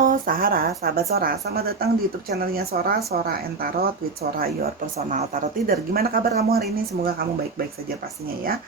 Halo Sahara, sahabat Sora, selamat datang di YouTube channelnya Sora, Sora and Tarot with Sora, your personal tarot reader. Gimana kabar kamu hari ini? Semoga kamu baik-baik saja pastinya ya.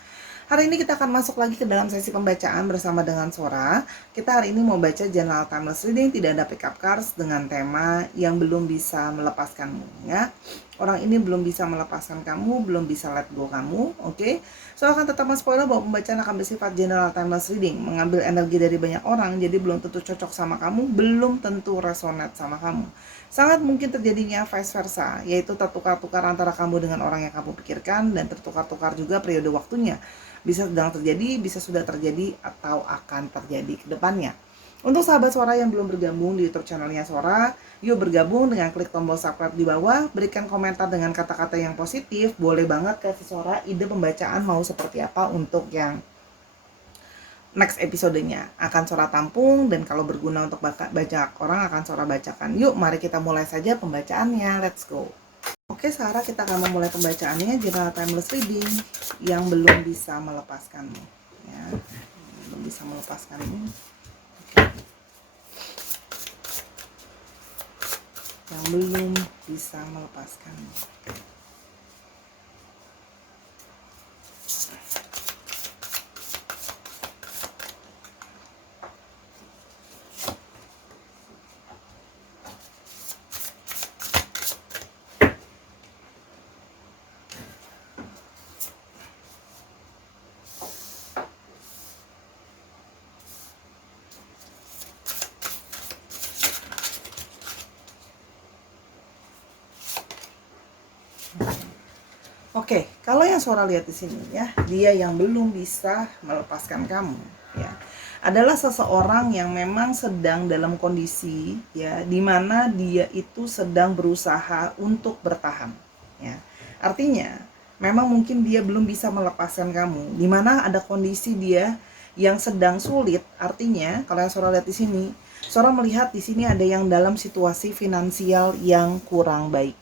Hari ini kita akan masuk lagi ke dalam sesi pembacaan bersama dengan Sora. Kita hari ini mau baca General Timeless Reading, tidak ada pickup cards, dengan tema yang belum bisa melepaskanmu ya. Orang ini belum bisa melepaskan kamu, belum bisa let go kamu, oke? So akan tetap spoiler bahwa pembacaan akan bersifat General Timeless Reading, mengambil energi dari banyak orang, jadi belum tentu cocok sama kamu, belum tentu resonate sama kamu. Sangat mungkin terjadinya vice versa, yaitu tertukar-tukar antara kamu dengan orang yang kamu pikirkan, dan tertukar-tukar juga periode waktunya. Bisa sedang terjadi, bisa sudah terjadi, atau akan terjadi ke depannya. Untuk sahabat Sora yang belum bergabung di YouTube channelnya Sora, yuk bergabung dengan klik tombol subscribe di bawah, berikan komentar dengan kata-kata yang positif, boleh banget kasih Sora ide pembacaan mau seperti apa untuk yang next episodenya. Akan Sora tampung, dan kalau berguna untuk banyak orang akan Sora bacakan. Yuk mari kita mulai saja pembacaannya, let's go. Oke Sarah, kita akan memulai pembacaannya General Timeless Reading yang belum bisa melepaskanmu ya. Belum bisa melepaskanmu. Yang belum bisa melepaskanmu. Oke, kalau yang Sora lihat di sini ya, dia yang belum bisa melepaskan kamu ya, adalah seseorang yang memang sedang dalam kondisi ya, di mana dia itu sedang berusaha untuk bertahan ya. Artinya, memang mungkin dia belum bisa melepaskan kamu, di mana ada kondisi dia yang sedang sulit. Artinya, kalau yang Sora lihat di sini, Sora melihat di sini ada yang dalam situasi finansial yang kurang baik.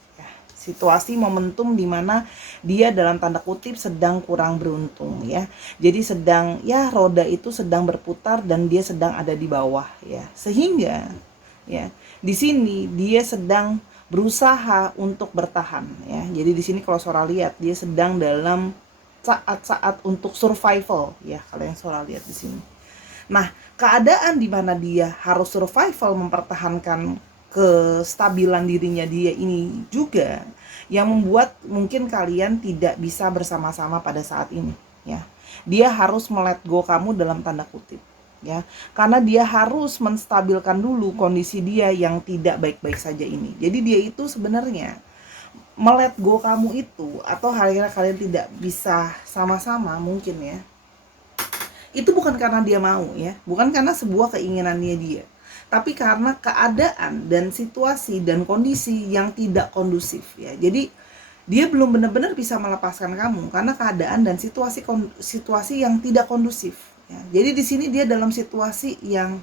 Situasi momentum di mana dia dalam tanda kutip sedang kurang beruntung ya. Jadi sedang ya, roda itu sedang berputar dan dia sedang ada di bawah ya. Sehingga ya, di sini dia sedang berusaha untuk bertahan ya. Jadi di sini kalau Sora lihat dia sedang dalam saat-saat untuk survival ya, kalau yang Sora lihat di sini. Nah, keadaan di mana dia harus survival, mempertahankan kestabilan dirinya dia ini juga yang membuat mungkin kalian tidak bisa bersama-sama pada saat ini ya. Dia harus melet go kamu dalam tanda kutip ya, karena dia harus menstabilkan dulu kondisi dia yang tidak baik-baik saja ini. Jadi dia itu sebenarnya melet go kamu itu, atau akhirnya kalian tidak bisa sama-sama mungkin ya, itu bukan karena dia mau ya, bukan karena sebuah keinginannya dia, tapi karena keadaan dan situasi dan kondisi yang tidak kondusif ya. Jadi dia belum benar-benar bisa melepaskan kamu karena keadaan dan situasi yang tidak kondusif ya. Jadi di sini dia dalam situasi yang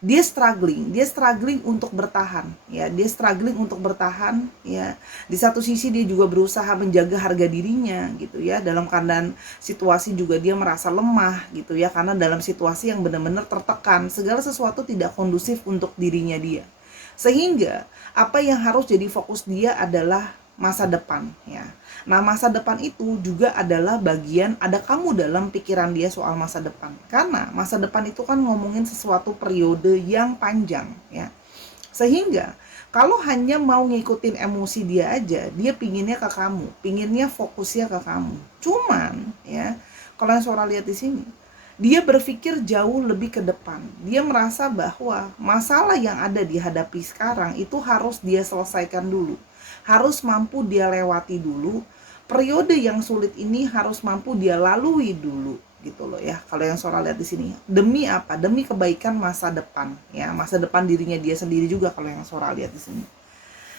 dia struggling untuk bertahan ya, dia struggling untuk bertahan ya. Di satu sisi dia juga berusaha menjaga harga dirinya gitu ya, dalam keadaan situasi juga dia merasa lemah gitu ya, karena dalam situasi yang benar-benar tertekan, segala sesuatu tidak kondusif untuk dirinya dia. Sehingga apa yang harus jadi fokus dia adalah masa depan ya. Nah, masa depan itu juga adalah bagian ada kamu dalam pikiran dia soal masa depan. Karena masa depan itu kan ngomongin sesuatu periode yang panjang ya. Sehingga kalau hanya mau ngikutin emosi dia aja, dia pinginnya ke kamu, pinginnya fokusnya ke kamu. Cuman ya, kalau yang Sora lihat di sini, dia berpikir jauh lebih ke depan. Dia merasa bahwa masalah yang ada dihadapi sekarang itu harus dia selesaikan dulu, harus mampu dia lewati dulu. Periode yang sulit ini harus mampu dia lalui dulu gitu loh ya. Kalau yang Sora lihat di sini, demi apa? Demi kebaikan masa depan ya, masa depan dirinya dia sendiri juga. Kalau yang Sora lihat di sini,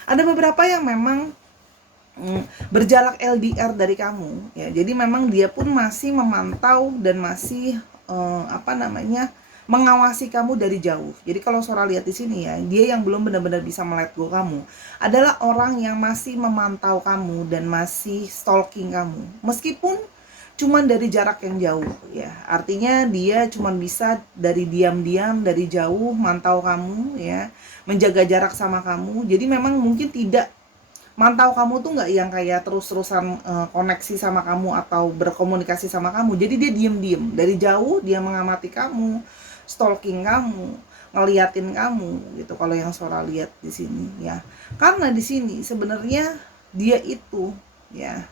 ada beberapa yang memang berjarak LDR dari kamu ya. Jadi memang dia pun masih memantau dan masih mengawasi kamu dari jauh. Jadi kalau Sora lihat di sini ya, dia yang belum benar-benar bisa melet go kamu adalah orang yang masih memantau kamu dan masih stalking kamu. Meskipun cuman dari jarak yang jauh ya. Artinya dia cuman bisa dari diam-diam, dari jauh mantau kamu ya, menjaga jarak sama kamu. Jadi memang mungkin tidak mantau kamu tuh nggak yang kayak terus-terusan koneksi sama kamu atau berkomunikasi sama kamu. Jadi dia diem-diem dari jauh, dia mengamati kamu, stalking kamu, ngeliatin kamu gitu. Kalau yang Sora lihat di sini ya, karena di sini sebenarnya dia itu ya,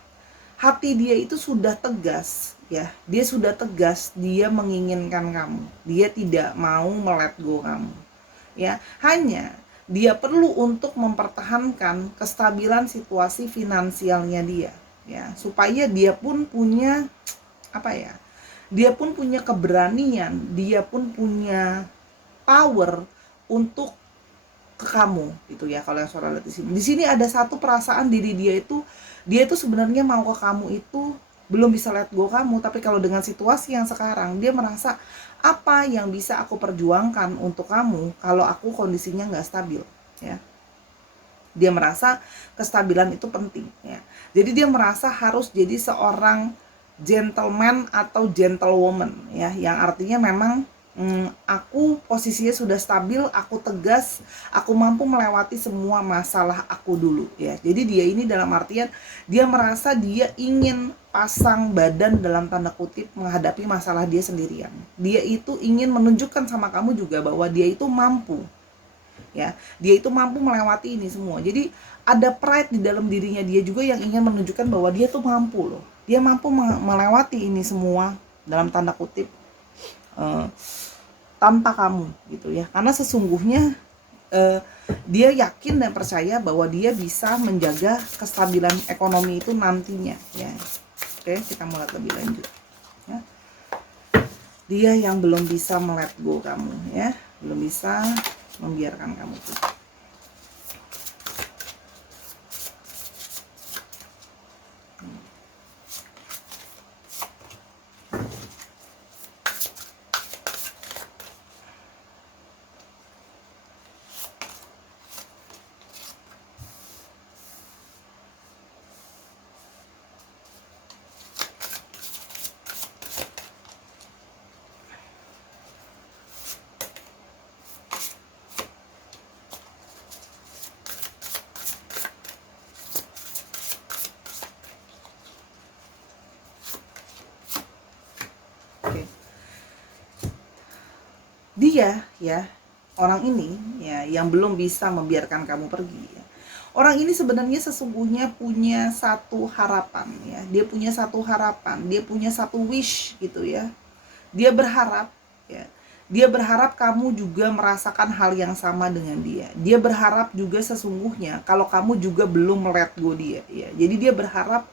hati dia itu sudah tegas ya, dia sudah tegas, dia menginginkan kamu, dia tidak mau melet go kamu ya. Hanya dia perlu untuk mempertahankan kestabilan situasi finansialnya dia ya, supaya dia pun punya apa ya, dia pun punya keberanian, dia pun punya power untuk ke kamu gitu ya. Kalau yang Sora lihat di sini, ada satu perasaan diri dia itu sebenarnya mau ke kamu itu, belum bisa let go kamu, tapi kalau dengan situasi yang sekarang dia merasa apa yang bisa aku perjuangkan untuk kamu kalau aku kondisinya nggak stabil ya. Dia merasa kestabilan itu penting ya. Jadi dia merasa harus jadi seorang gentleman atau gentlewoman ya, yang artinya memang aku posisinya sudah stabil, aku tegas, aku mampu melewati semua masalah aku dulu ya. Jadi dia ini dalam artian dia merasa dia ingin pasang badan dalam tanda kutip menghadapi masalah dia sendirian. Dia itu ingin menunjukkan sama kamu juga bahwa dia itu mampu ya, dia itu mampu melewati ini semua. Jadi ada pride di dalam dirinya dia juga yang ingin menunjukkan bahwa dia tuh mampu loh, dia mampu melewati ini semua dalam tanda kutip tanpa kamu gitu ya. Karena sesungguhnya dia yakin dan percaya bahwa dia bisa menjaga kestabilan ekonomi itu nantinya ya. Oke, kita mulai lebih lanjut ya. Dia yang belum bisa melet go kamu ya, belum bisa membiarkan kamu tuh. Oke. Dia ya, orang ini ya yang belum bisa membiarkan kamu pergi ya. Orang ini sebenarnya sesungguhnya punya satu harapan ya. Dia punya satu harapan, dia punya satu wish gitu ya. Dia berharap ya. Dia berharap kamu juga merasakan hal yang sama dengan dia. Dia berharap juga sesungguhnya kalau kamu juga belum let go dia ya. Jadi dia berharap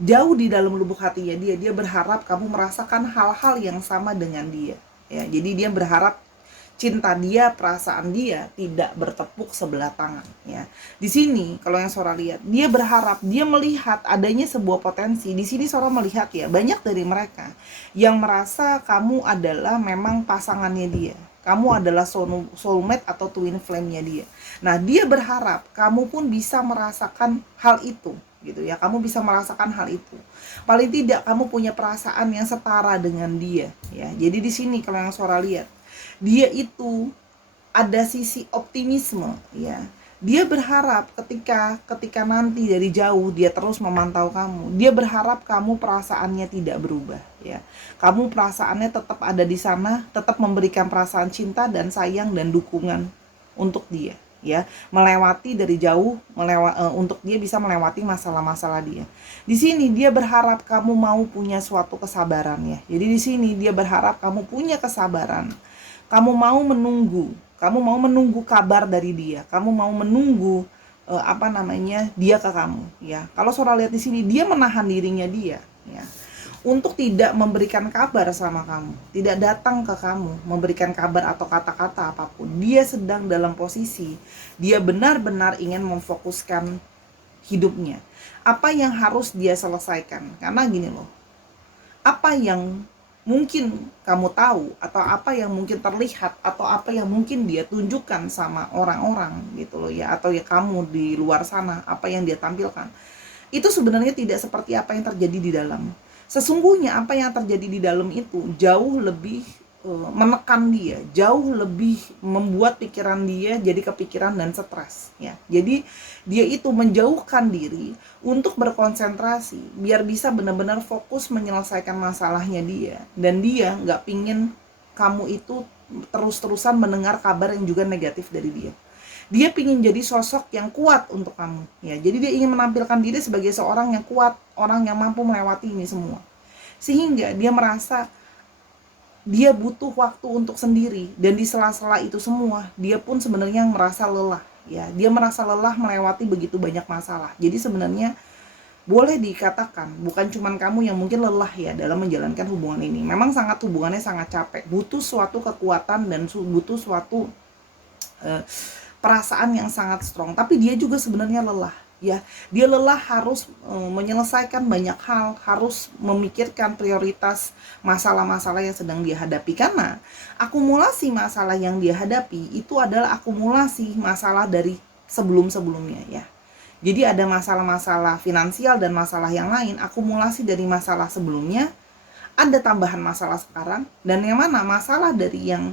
jauh di dalam lubuk hatinya dia berharap kamu merasakan hal-hal yang sama dengan dia ya. Jadi dia berharap cinta dia, perasaan dia tidak bertepuk sebelah tangan ya. Di sini kalau yang Sora lihat, dia berharap, dia melihat adanya sebuah potensi. Di sini Sora melihat ya, banyak dari mereka yang merasa kamu adalah memang pasangannya dia. Kamu adalah soulmate atau twin flame-nya dia. Nah, dia berharap kamu pun bisa merasakan hal itu gitu ya. Kamu bisa merasakan hal itu. Paling tidak kamu punya perasaan yang setara dengan dia ya. Jadi di sini kalau yang Sora lihat, dia itu ada sisi optimisme ya. Dia berharap ketika nanti dari jauh dia terus memantau kamu, dia berharap kamu perasaannya tidak berubah ya. Kamu perasaannya tetap ada di sana, tetap memberikan perasaan cinta dan sayang dan dukungan untuk dia ya, melewati dari jauh, untuk dia bisa melewati masalah-masalah dia. Di sini dia berharap kamu mau punya suatu kesabaran ya. Jadi di sini dia berharap kamu punya kesabaran. Kamu mau menunggu kabar dari dia, kamu mau menunggu dia ke kamu ya. Kalau Sora lihat di sini, dia menahan dirinya dia ya, untuk tidak memberikan kabar sama kamu, tidak datang ke kamu memberikan kabar atau kata-kata apapun. Dia sedang dalam posisi dia benar-benar ingin memfokuskan hidupnya, apa yang harus dia selesaikan. Karena gini loh, apa yang mungkin kamu tahu, atau apa yang mungkin terlihat, atau apa yang mungkin dia tunjukkan sama orang-orang gitu loh ya, atau ya kamu di luar sana, apa yang dia tampilkan, itu sebenarnya tidak seperti apa yang terjadi di dalam. Sesungguhnya apa yang terjadi di dalam itu jauh lebih menekan dia, jauh lebih membuat pikiran dia jadi kepikiran dan stres ya. Jadi dia itu menjauhkan diri untuk berkonsentrasi biar bisa benar-benar fokus menyelesaikan masalahnya dia, dan dia nggak pingin kamu itu terus-terusan mendengar kabar yang juga negatif dari dia. Dia pingin jadi sosok yang kuat untuk kamu ya. Jadi dia ingin menampilkan diri sebagai seorang yang kuat, orang yang mampu melewati ini semua, sehingga dia merasa dia butuh waktu untuk sendiri, dan di sela-sela itu semua dia pun sebenarnya merasa lelah ya. Dia merasa lelah melewati begitu banyak masalah. Jadi sebenarnya boleh dikatakan bukan cuman kamu yang mungkin lelah ya dalam menjalankan hubungan ini. Memang hubungannya sangat capek, butuh suatu kekuatan dan butuh suatu perasaan yang sangat strong. Tapi dia juga sebenarnya lelah ya. Dia lelah harus menyelesaikan banyak hal, harus memikirkan prioritas masalah-masalah yang sedang dia hadapi, karena akumulasi masalah yang dia hadapi itu adalah akumulasi masalah dari sebelum-sebelumnya ya. Jadi ada masalah-masalah finansial dan masalah yang lain, akumulasi dari masalah sebelumnya, ada tambahan masalah sekarang, dan yang mana masalah dari yang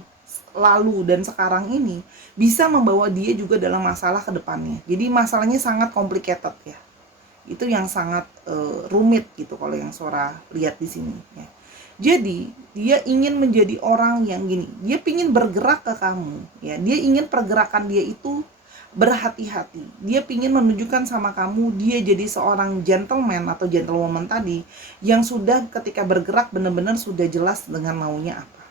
lalu dan sekarang ini bisa membawa dia juga dalam masalah ke depannya. Jadi masalahnya sangat complicated ya. Itu yang sangat rumit gitu kalau yang Sora lihat di sini ya. Jadi dia ingin menjadi orang yang gini, dia ingin bergerak ke kamu ya. Dia ingin pergerakan dia itu berhati-hati. Dia ingin menunjukkan sama kamu dia jadi seorang gentleman atau gentlewoman tadi yang sudah ketika bergerak benar-benar sudah jelas dengan maunya apa.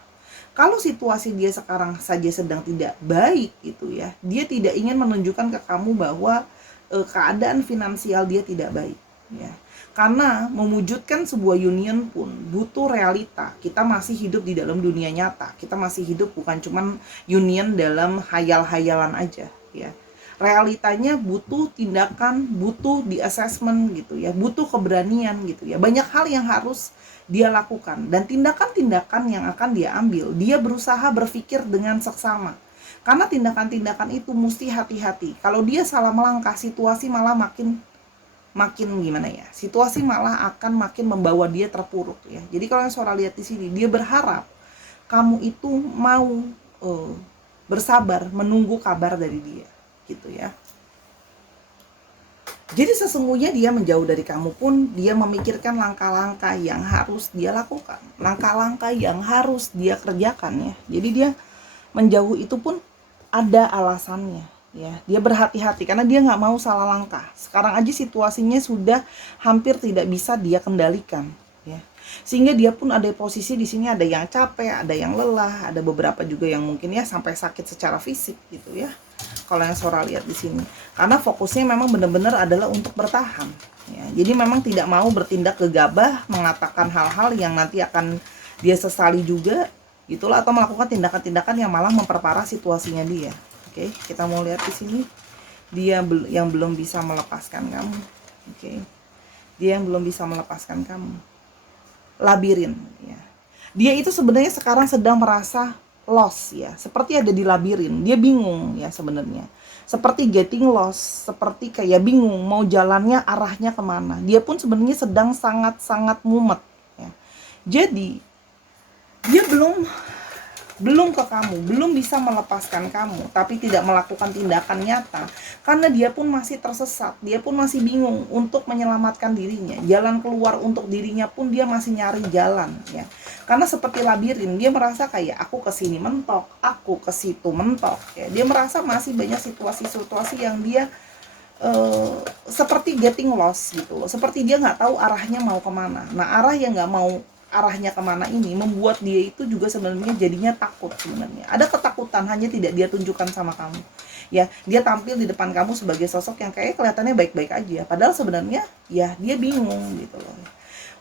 Kalau situasi dia sekarang saja sedang tidak baik gitu ya, dia tidak ingin menunjukkan ke kamu bahwa keadaan finansial dia tidak baik ya. Karena mewujudkan sebuah union pun butuh realita. Kita masih hidup di dalam dunia nyata. Kita masih hidup bukan cuman union dalam hayal-hayalan aja ya. Realitanya butuh tindakan, butuh di assessment gitu ya, butuh keberanian gitu ya. Banyak hal yang harus dia lakukan, dan tindakan-tindakan yang akan dia ambil, dia berusaha berpikir dengan seksama. Karena tindakan-tindakan itu mesti hati-hati. Kalau dia salah melangkah, situasi malah makin gimana ya? Situasi malah akan makin membawa dia terpuruk ya. Jadi kalau yang Sora lihat di sini, dia berharap kamu itu mau bersabar menunggu kabar dari dia gitu ya. Jadi sesungguhnya dia menjauh dari kamu pun dia memikirkan langkah-langkah yang harus dia lakukan, langkah-langkah yang harus dia kerjakan ya. Jadi dia menjauh itu pun ada alasannya ya. Dia berhati-hati karena dia nggak mau salah langkah. Sekarang aja situasinya sudah hampir tidak bisa dia kendalikan ya. Sehingga dia pun ada posisi di sini, ada yang capek, ada yang lelah, ada beberapa juga yang mungkin ya sampai sakit secara fisik gitu ya. Kalau yang Sora lihat di sini, karena fokusnya memang benar-benar adalah untuk bertahan ya. Jadi memang tidak mau bertindak gegabah, mengatakan hal-hal yang nanti akan dia sesali juga gitulah, atau melakukan tindakan-tindakan yang malah memperparah situasinya dia. Oke, kita mau lihat di sini dia yang belum bisa melepaskan kamu. Oke. Dia yang belum bisa melepaskan kamu. Labirin ya. Dia itu sebenarnya sekarang sedang merasa lost ya, seperti ada di labirin. Dia bingung ya sebenarnya, seperti getting lost, seperti kayak bingung mau jalannya arahnya kemana. Dia pun sebenarnya sedang sangat-sangat mumet ya. Jadi dia belum ke kamu, belum bisa melepaskan kamu, tapi tidak melakukan tindakan nyata karena dia pun masih tersesat, dia pun masih bingung untuk menyelamatkan dirinya. Jalan keluar untuk dirinya pun dia masih nyari jalan ya. Karena seperti labirin, dia merasa kayak aku kesini mentok, aku ke situ mentok ya. Dia merasa masih banyak situasi-situasi yang dia seperti getting lost gitu loh, seperti dia nggak tahu arahnya mau kemana. Nah, arah yang nggak mau arahnya kemana ini membuat dia itu juga sebenarnya jadinya takut sebenarnya. Ada ketakutan, hanya tidak dia tunjukkan sama kamu. Ya, dia tampil di depan kamu sebagai sosok yang kayak kelihatannya baik-baik aja, padahal sebenarnya ya dia bingung gitu loh.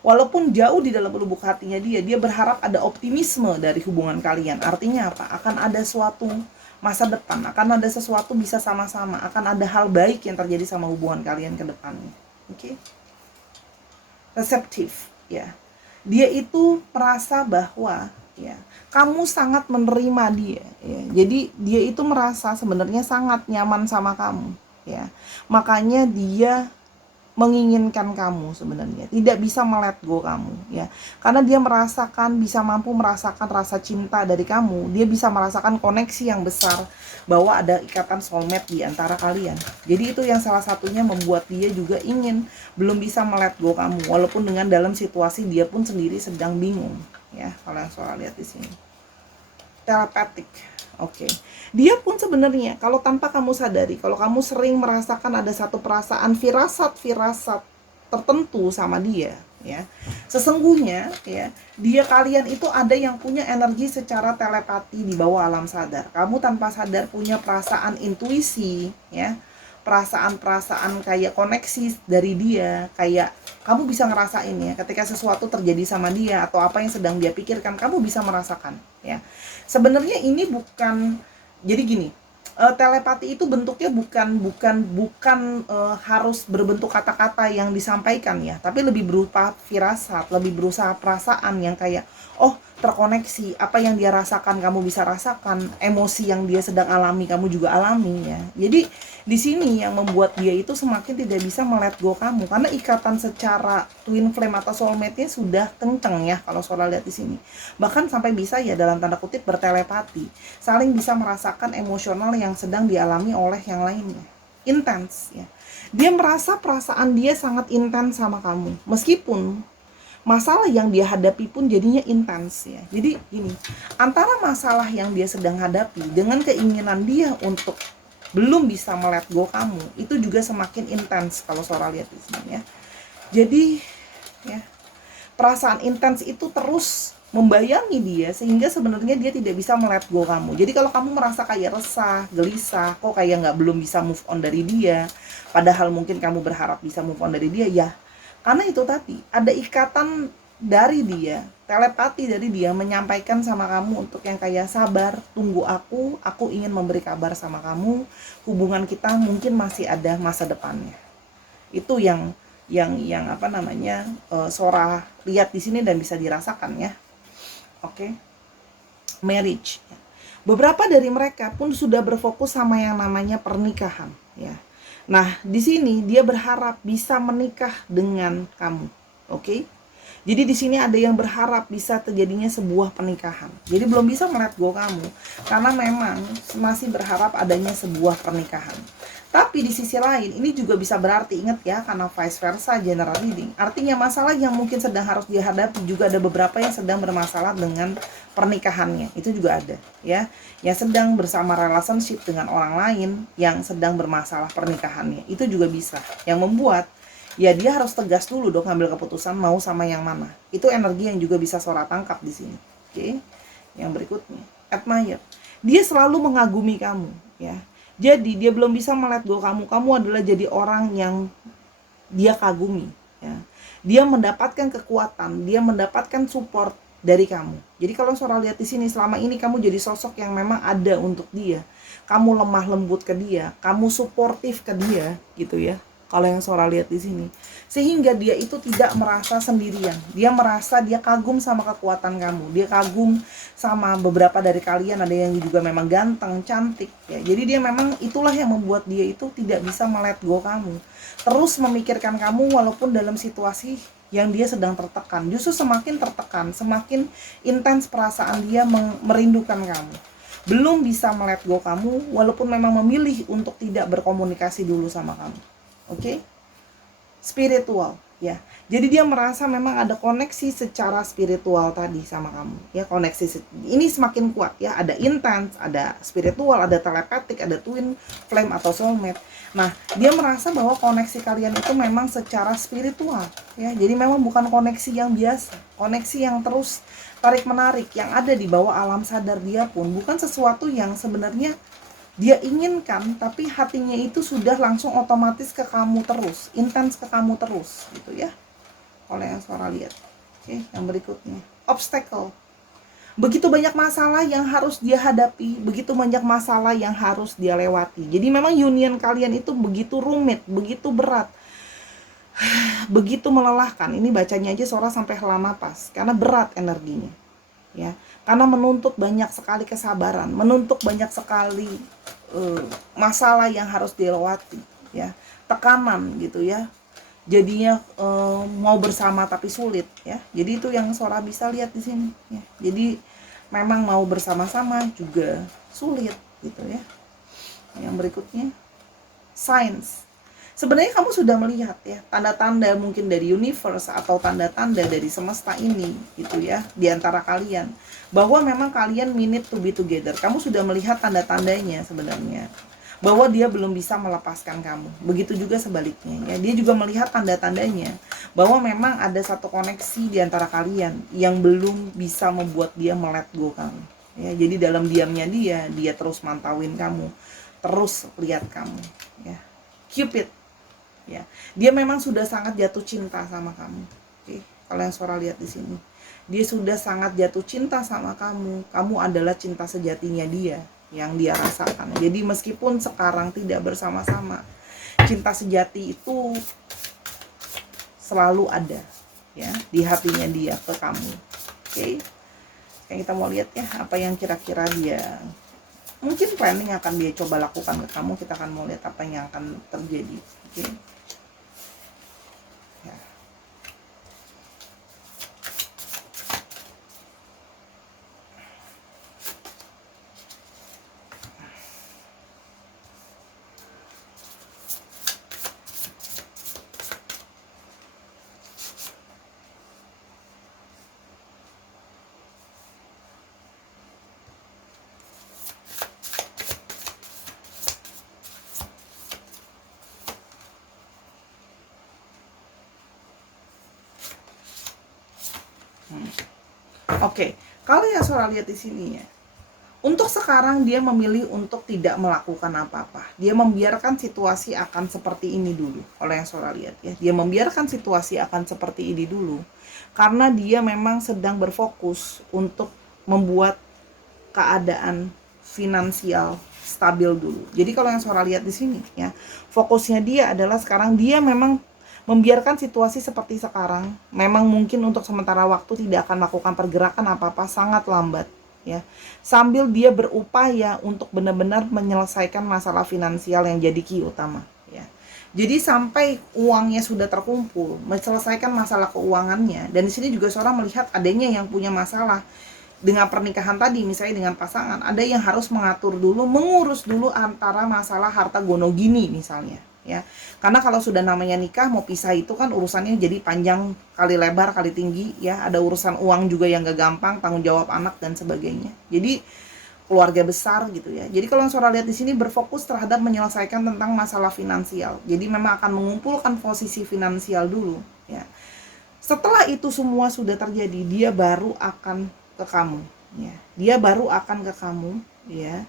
Walaupun jauh di dalam lubuk hatinya dia berharap ada optimisme dari hubungan kalian. Artinya apa? Akan ada suatu masa depan, akan ada sesuatu bisa sama-sama, akan ada hal baik yang terjadi sama hubungan kalian ke depannya. Oke? Reseptif ya. Dia itu merasa bahwa ya kamu sangat menerima dia ya. Jadi dia itu merasa sebenarnya sangat nyaman sama kamu ya. Makanya dia menginginkan kamu sebenarnya, tidak bisa melet go kamu ya. Karena dia merasakan, bisa mampu merasakan rasa cinta dari kamu, dia bisa merasakan koneksi yang besar bahwa ada ikatan soulmate di antara kalian. Jadi itu yang salah satunya membuat dia juga ingin, belum bisa melet go kamu walaupun dengan dalam situasi dia pun sendiri sedang bingung ya. Kalau yang soal lihat di sini telepatik. Oke. Dia pun sebenarnya kalau tanpa kamu sadari, kalau kamu sering merasakan ada satu perasaan firasat-firasat tertentu sama dia, ya. Sesungguhnya ya, kalian itu ada yang punya energi secara telepati di bawah alam sadar. Kamu tanpa sadar punya perasaan intuisi, ya. Perasaan-perasaan kayak koneksi dari dia, kayak kamu bisa ngerasain ya ketika sesuatu terjadi sama dia atau apa yang sedang dia pikirkan, kamu bisa merasakan ya. Sebenarnya ini bukan, jadi gini, telepati itu bentuknya bukan harus berbentuk kata-kata yang disampaikan ya, tapi lebih berupa firasat, lebih berusaha perasaan yang kayak oh terkoneksi, apa yang dia rasakan kamu bisa rasakan, emosi yang dia sedang alami kamu juga alami ya. Jadi di sini yang membuat dia itu semakin tidak bisa melet go kamu karena ikatan secara twin flame atau soulmate-nya sudah kenceng ya kalau Sora lihat di sini. Bahkan sampai bisa ya dalam tanda kutip bertelepati, saling bisa merasakan emosional yang sedang dialami oleh yang lainnya. Intens ya. Dia merasa perasaan dia sangat intens sama kamu. Meskipun masalah yang dia hadapi pun jadinya intens ya. Jadi gini, antara masalah yang dia sedang hadapi dengan keinginan dia untuk belum bisa melet go kamu, itu juga semakin intens kalau Sora lihat di sini ya. Jadi ya, perasaan intens itu terus membayangi dia sehingga sebenarnya dia tidak bisa melet go kamu. Jadi kalau kamu merasa kayak resah, gelisah, kok kayak belum bisa move on dari dia, padahal mungkin kamu berharap bisa move on dari dia ya. Karena itu tadi, ada ikatan dari dia, telepati dari dia menyampaikan sama kamu untuk yang kayak sabar, tunggu aku ingin memberi kabar sama kamu, hubungan kita mungkin masih ada masa depannya. Itu yang apa namanya, Sora lihat di sini dan bisa dirasakan ya. Oke. Marriage. Beberapa dari mereka pun sudah berfokus sama yang namanya pernikahan ya. Nah, di sini dia berharap bisa menikah dengan kamu. Oke? Jadi di sini ada yang berharap bisa terjadinya sebuah pernikahan. Jadi belum bisa melet go kamu karena memang masih berharap adanya sebuah pernikahan. Tapi di sisi lain ini juga bisa berarti, ingat ya, karena vice versa general reading. Artinya masalah yang mungkin sedang harus dihadapi juga ada beberapa yang sedang bermasalah dengan pernikahannya. Itu juga ada ya. Yang sedang bersama relationship dengan orang lain yang sedang bermasalah pernikahannya. Itu juga bisa. Yang membuat ya dia harus tegas dulu dong ngambil keputusan mau sama yang mana. Itu energi yang juga bisa Sora tangkap di sini. Oke. Yang berikutnya, admire. Dia selalu mengagumi kamu ya. Jadi dia belum bisa melet go kamu. Kamu adalah jadi orang yang dia kagumi ya. Dia mendapatkan kekuatan, dia mendapatkan support dari kamu. Jadi kalau Sora lihat di sini, selama ini kamu jadi sosok yang memang ada untuk dia. Kamu lemah lembut ke dia, kamu suportif ke dia gitu ya. Kalau yang Sora lihat di sini, sehingga dia itu tidak merasa sendirian. Dia merasa dia kagum sama kekuatan kamu. Dia kagum sama beberapa dari kalian, ada yang juga memang ganteng, cantik ya. Jadi dia memang itulah yang membuat dia itu tidak bisa melet go kamu. Terus memikirkan kamu walaupun dalam situasi yang dia sedang tertekan. Justru semakin tertekan, semakin intens perasaan dia merindukan kamu. Belum bisa melet go kamu walaupun memang memilih untuk tidak berkomunikasi dulu sama kamu. Oke? Spiritual ya. Jadi dia merasa memang ada koneksi secara spiritual tadi sama kamu ya. Koneksi ini semakin kuat ya. Ada intens, ada spiritual, ada telepatik, ada twin flame atau soulmate. Nah, dia merasa bahwa koneksi kalian itu memang secara spiritual ya. Jadi memang bukan koneksi yang biasa, koneksi yang terus tarik menarik yang ada di bawah alam sadar dia pun, bukan sesuatu yang sebenarnya dia inginkan, tapi hatinya itu sudah langsung otomatis ke kamu terus, intens ke kamu terus gitu ya. Oleh yang Sora lihat. Oke, yang berikutnya, obstacle. Begitu banyak masalah yang harus dia hadapi, begitu banyak masalah yang harus dia lewati. Jadi memang union kalian itu begitu rumit, begitu berat, begitu melelahkan. Ini bacanya aja Sora sampai hela napas karena berat energinya ya. Karena menuntut banyak sekali kesabaran, menuntut banyak sekali masalah yang harus dilewati ya, tekanan gitu ya. jadinya mau bersama tapi sulit ya. Jadi itu yang Sora bisa lihat di sini ya. Jadi memang mau bersama-sama juga sulit gitu ya. Yang berikutnya signs. Sebenarnya kamu sudah melihat ya tanda-tanda mungkin dari universe atau tanda-tanda dari semesta ini gitu ya di antara kalian bahwa memang kalian need to be together. Kamu sudah melihat tanda-tandanya sebenarnya bahwa dia belum bisa melepaskan kamu. Begitu juga sebaliknya ya. Dia juga melihat tanda-tandanya bahwa memang ada satu koneksi di antara kalian yang belum bisa membuat dia melet go kamu. Ya, jadi dalam diamnya dia terus mantauin kamu, terus lihat kamu ya. Cupid ya. Dia memang sudah sangat jatuh cinta sama kamu. Oke, kalau yang Sora lihat di sini. Dia sudah sangat jatuh cinta sama kamu. Kamu adalah cinta sejatinya dia yang dia rasakan. Jadi meskipun sekarang tidak bersama-sama, cinta sejati itu selalu ada ya di hatinya dia ke kamu. Oke. Sekarang kita mau lihat ya apa yang kira-kira dia mungkin planning akan dia coba lakukan ke kamu. Kita akan mau lihat apa yang akan terjadi. Oke. Ya. Oke, kalau yang Sora lihat di sini ya, untuk sekarang dia memilih untuk tidak melakukan apa-apa. Dia membiarkan situasi akan seperti ini dulu. Kalau yang Sora lihat ya, dia membiarkan situasi akan seperti ini dulu karena dia memang sedang berfokus untuk membuat keadaan finansial stabil dulu. Jadi kalau yang Sora lihat di sini ya, fokusnya dia adalah sekarang dia memang membiarkan situasi seperti sekarang. Memang mungkin untuk sementara waktu tidak akan melakukan pergerakan apa-apa, sangat lambat ya. Sambil dia berupaya untuk benar-benar menyelesaikan masalah finansial yang jadi key utama ya. Jadi sampai uangnya sudah terkumpul, menyelesaikan masalah keuangannya. Dan di sini juga seorang melihat adanya yang punya masalah dengan pernikahan tadi, misalnya dengan pasangan, ada yang harus mengatur dulu, mengurus dulu antara masalah harta gono gini misalnya ya. Karena kalau sudah namanya nikah mau pisah itu kan urusannya jadi panjang kali lebar kali tinggi ya. Ada urusan uang juga yang gak gampang, tanggung jawab anak dan sebagainya. Jadi keluarga besar gitu ya. Jadi kalau yang Sora lihat di sini berfokus terhadap menyelesaikan tentang masalah finansial. Jadi memang akan mengumpulkan posisi finansial dulu ya. Setelah itu semua sudah terjadi, dia baru akan ke kamu ya. Dia baru akan ke kamu ya.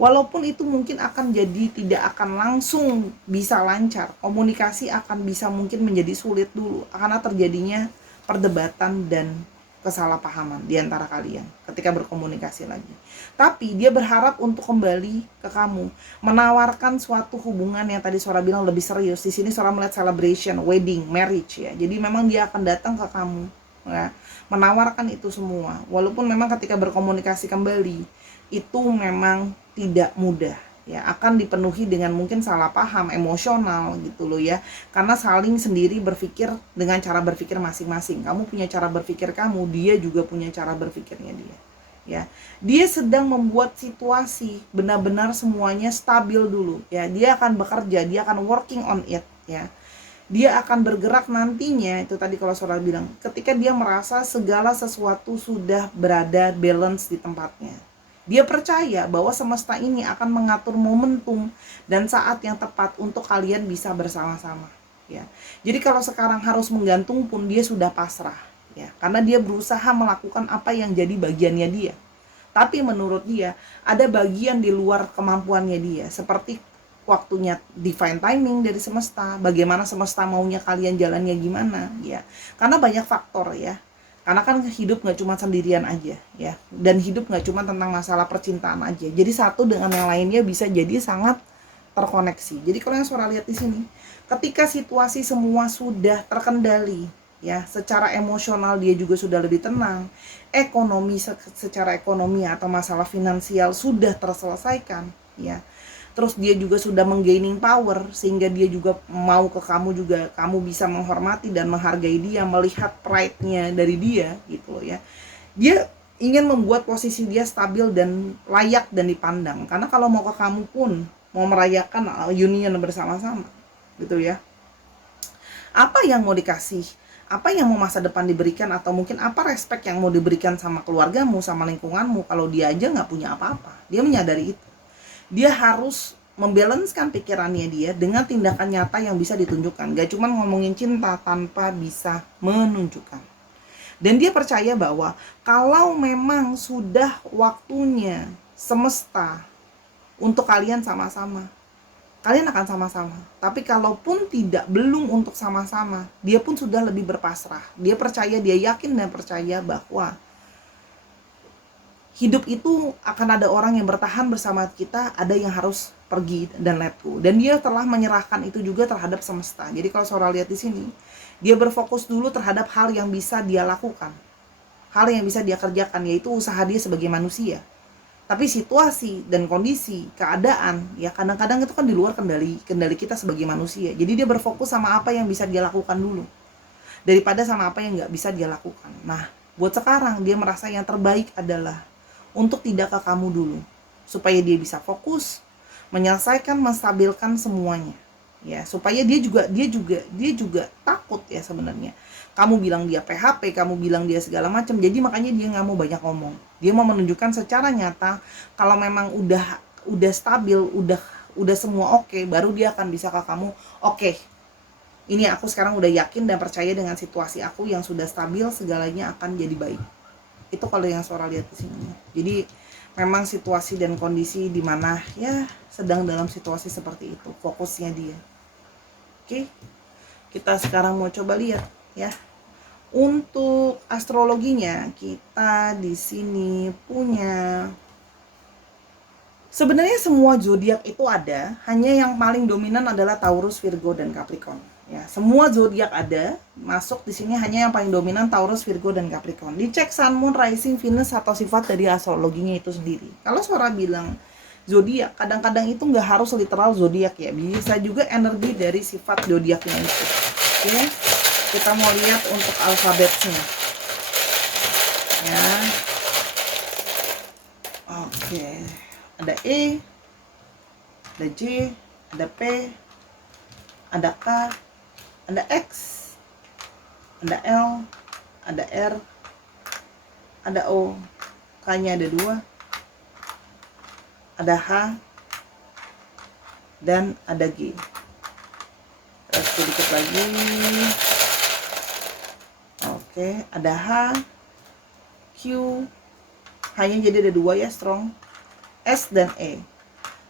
Walaupun itu mungkin akan jadi tidak akan langsung bisa lancar, komunikasi akan bisa mungkin menjadi sulit dulu karena terjadinya perdebatan dan kesalahpahaman di antara kalian ketika berkomunikasi lagi. Tapi dia berharap untuk kembali ke kamu, menawarkan suatu hubungan yang tadi Sora bilang lebih serius. Di sini Sora melihat celebration, wedding, marriage ya. Jadi memang dia akan datang ke kamu ya, menawarkan itu semua. Walaupun memang ketika berkomunikasi kembali itu memang tidak mudah ya, akan dipenuhi dengan mungkin salah paham emosional gitu loh ya, karena saling sendiri berpikir dengan cara berpikir masing-masing. Kamu punya cara berpikir kamu, dia juga punya cara berpikirnya dia ya. Dia sedang membuat situasi benar-benar semuanya stabil dulu ya. Dia akan bekerja, dia akan working on it ya. Dia akan bergerak nantinya, itu tadi kalau Sora bilang, ketika dia merasa segala sesuatu sudah berada balance di tempatnya. Dia percaya bahwa semesta ini akan mengatur momentum dan saat yang tepat untuk kalian bisa bersama-sama ya. Jadi kalau sekarang harus menggantung pun dia sudah pasrah ya, karena dia berusaha melakukan apa yang jadi bagiannya dia. Tapi menurut dia ada bagian di luar kemampuannya dia, seperti waktunya divine timing dari semesta, bagaimana semesta maunya kalian jalannya gimana ya. Karena banyak faktor ya. Karena kan hidup gak cuma sendirian aja ya. Dan hidup gak cuma tentang masalah percintaan aja. Jadi satu dengan yang lainnya bisa jadi sangat terkoneksi. Jadi kalau yang Sora lihat di sini, ketika situasi semua sudah terkendali ya, secara emosional dia juga sudah lebih tenang, ekonomi secara ekonomi atau masalah finansial sudah terselesaikan ya, terus dia juga sudah menggaining power sehingga dia juga mau ke kamu juga, kamu bisa menghormati dan menghargai dia, melihat pride-nya dari dia gitu loh ya. Dia ingin membuat posisi dia stabil dan layak dan dipandang, karena kalau mau ke kamu pun mau merayakan union bersama-sama gitu ya, apa yang mau dikasih, apa yang mau masa depan diberikan, atau mungkin apa respect yang mau diberikan sama keluargamu, sama lingkunganmu, kalau dia aja nggak punya apa-apa. Dia menyadari itu. Dia harus membalanskan pikirannya dia dengan tindakan nyata yang bisa ditunjukkan. Gak cuma ngomongin cinta tanpa bisa menunjukkan. Dan dia percaya bahwa kalau memang sudah waktunya semesta untuk kalian sama-sama, kalian akan sama-sama. Tapi kalaupun belum untuk sama-sama, dia pun sudah lebih berpasrah. Dia percaya, dia yakin dan percaya bahwa hidup itu akan ada orang yang bertahan bersama kita, ada yang harus pergi dan let go. Dan dia telah menyerahkan itu juga terhadap semesta. Jadi kalau Sora lihat di sini, dia berfokus dulu terhadap hal yang bisa dia lakukan, hal yang bisa dia kerjakan, yaitu usaha dia sebagai manusia. Tapi situasi dan kondisi, keadaan, ya kadang-kadang itu kan di luar kendali kita sebagai manusia. Jadi dia berfokus sama apa yang bisa dia lakukan dulu, daripada sama apa yang nggak bisa dia lakukan. Nah, buat sekarang dia merasa yang terbaik adalah untuk tidak ke kamu dulu, supaya dia bisa fokus menyelesaikan, menstabilkan semuanya. Ya, supaya dia juga takut ya sebenarnya. Kamu bilang dia PHP, kamu bilang dia segala macam. Jadi makanya dia nggak mau banyak ngomong. Dia mau menunjukkan secara nyata kalau memang udah stabil, udah semua oke, baru dia akan bisa ke kamu. Oke, ini aku sekarang udah yakin dan percaya dengan situasi aku yang sudah stabil, segalanya akan jadi baik. Itu kalau yang Sora lihat di sini. Jadi memang situasi dan kondisi di mana ya sedang dalam situasi seperti itu, fokusnya dia. Oke, kita sekarang mau coba lihat ya. Untuk astrologinya, kita di sini punya, sebenarnya semua zodiak itu ada, hanya yang paling dominan adalah Taurus, Virgo, dan Capricorn. Ya, semua zodiak ada, masuk di sini hanya yang paling dominan Taurus, Virgo, dan Capricorn. Dicek Sun, Moon, Rising, Venus atau sifat dari astrologinya itu sendiri. Kalau Sora bilang zodiak, kadang-kadang itu nggak harus literal zodiak ya, bisa juga energi dari sifat zodiaknya itu. Oke, kita mau lihat untuk alfabetnya. Ya, oke, ada E, ada J, ada P, ada K, ada X, ada L, ada R, ada O, K-nya ada 2, ada H, dan ada G. Terus sedikit lagi. Oke, ada H, Q, H-nya jadi ada 2 ya, strong, S dan E.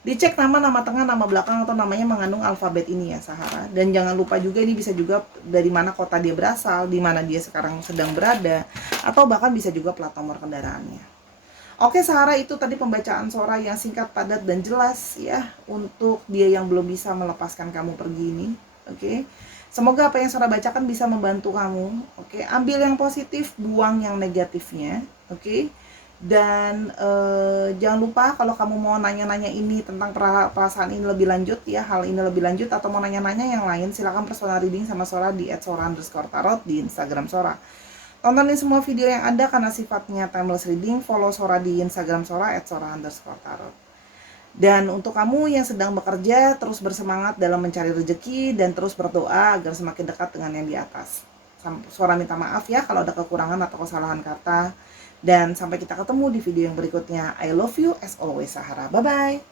Dicek nama tengah, nama belakang atau namanya mengandung alfabet ini ya, Sahara. Dan jangan lupa juga ini bisa juga dari mana kota dia berasal, di mana dia sekarang sedang berada, atau bahkan bisa juga plat nomor kendaraannya. Oke, Sahara, itu tadi pembacaan Sora yang singkat, padat, dan jelas ya untuk dia yang belum bisa melepaskan kamu pergi ini. Oke, semoga apa yang Sora bacakan bisa membantu kamu. Oke, ambil yang positif, buang yang negatifnya. Oke. Dan jangan lupa kalau kamu mau nanya-nanya ini tentang perasaan ini lebih lanjut ya, hal ini lebih lanjut, atau mau nanya-nanya yang lain, silakan personal reading sama Sora di @sora_tarot di Instagram Sora. Tontonin semua video yang ada karena sifatnya timeless reading. Follow Sora di Instagram Sora @sora_tarot. Dan untuk kamu yang sedang bekerja, terus bersemangat dalam mencari rezeki dan terus berdoa agar semakin dekat dengan yang di atas. Sora minta maaf ya kalau ada kekurangan atau kesalahan kata. Dan sampai kita ketemu di video yang berikutnya. I love you as always, Sahara. Bye-bye.